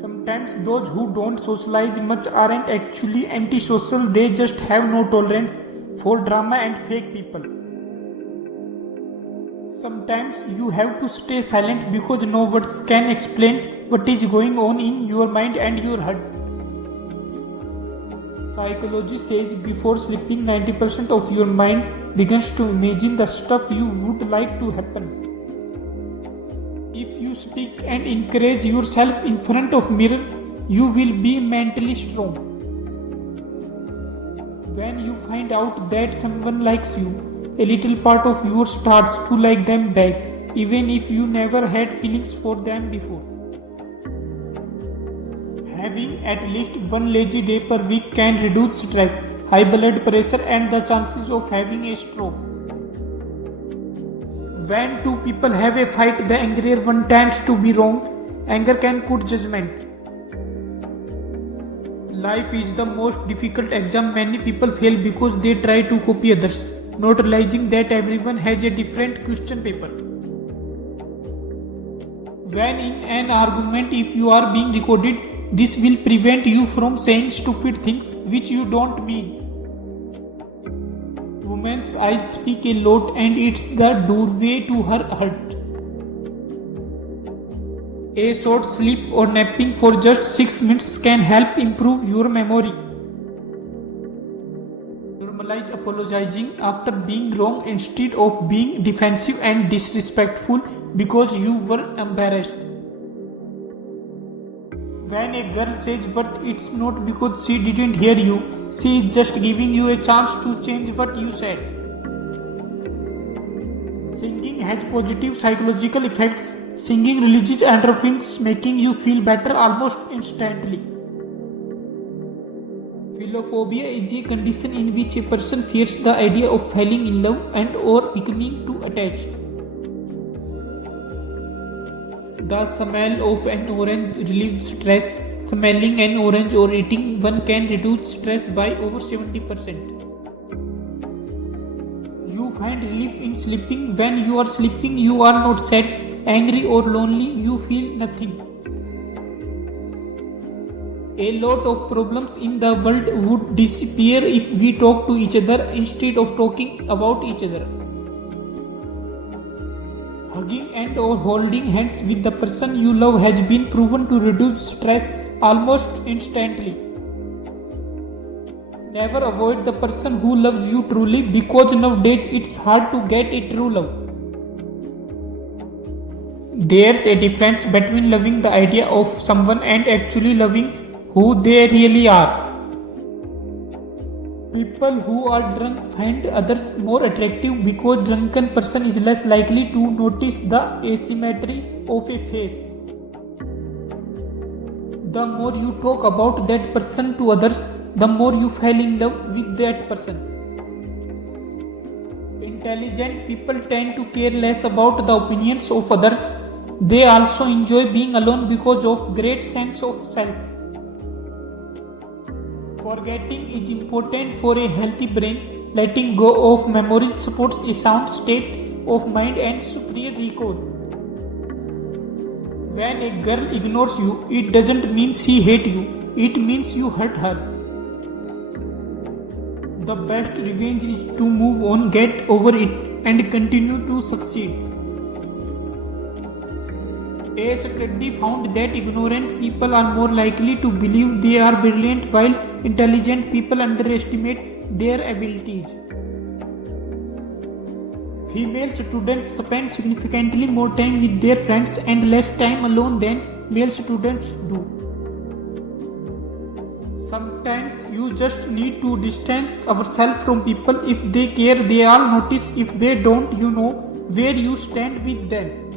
Sometimes those who don't socialize much aren't actually antisocial, they just have no tolerance for drama and fake people. Sometimes you have to stay silent because no words can explain what is going on in your mind and your heart. Psychology says before sleeping 90% of your mind begins to imagine the stuff you would like to happen. If you speak and encourage yourself in front of mirror, you will be mentally strong. When you find out that someone likes you, a little part of you starts to like them back, even if you never had feelings for them before. Having at least one lazy day per week can reduce stress, high blood pressure, and the chances of having a stroke. When two people have a fight, the angrier one tends to be wrong. Anger can cloud judgment. Life is the most difficult exam. Many people fail because they try to copy others, not realizing that everyone has a different question paper. When in an argument, if you are being recorded, this will prevent you from saying stupid things which you don't mean. Women's eyes speak a lot and it's the doorway to her heart. A short sleep or napping for just 6 minutes can help improve your memory. Normalize apologizing after being wrong instead of being defensive and disrespectful because you were embarrassed. When a girl says but it's not because she didn't hear you, she is just giving you a chance to change what you said. Singing has positive psychological effects. Singing releases endorphins, making you feel better almost instantly. Philophobia is a condition in which a person fears the idea of falling in love and or becoming too attached. The smell of an orange relieves stress. Smelling an orange or eating one can reduce stress by over 70%. You find relief in sleeping. When you are sleeping, you are not sad, angry or lonely. You feel nothing. A lot of problems in the world would disappear if we talk to each other instead of talking about each other. Hugging and or holding hands with the person you love has been proven to reduce stress almost instantly. Never avoid the person who loves you truly because nowadays it's hard to get a true love. There's a difference between loving the idea of someone and actually loving who they really are. People who are drunk find others more attractive because drunken person is less likely to notice the asymmetry of a face. The more you talk about that person to others, the more you fall in love with that person. Intelligent people tend to care less about the opinions of others. They also enjoy being alone because of great sense of self. Forgetting is important for a healthy brain. Letting go of memories supports a sound state of mind and superior recall. When a girl ignores you, it doesn't mean she hates you, it means you hurt her. The best revenge is to move on, get over it, and continue to succeed. A study found that ignorant people are more likely to believe they are brilliant while intelligent people underestimate their abilities. Female students spend significantly more time with their friends and less time alone than male students do. Sometimes you just need to distance ourselves from people. If they care, they all notice. If they don't, you know where you stand with them.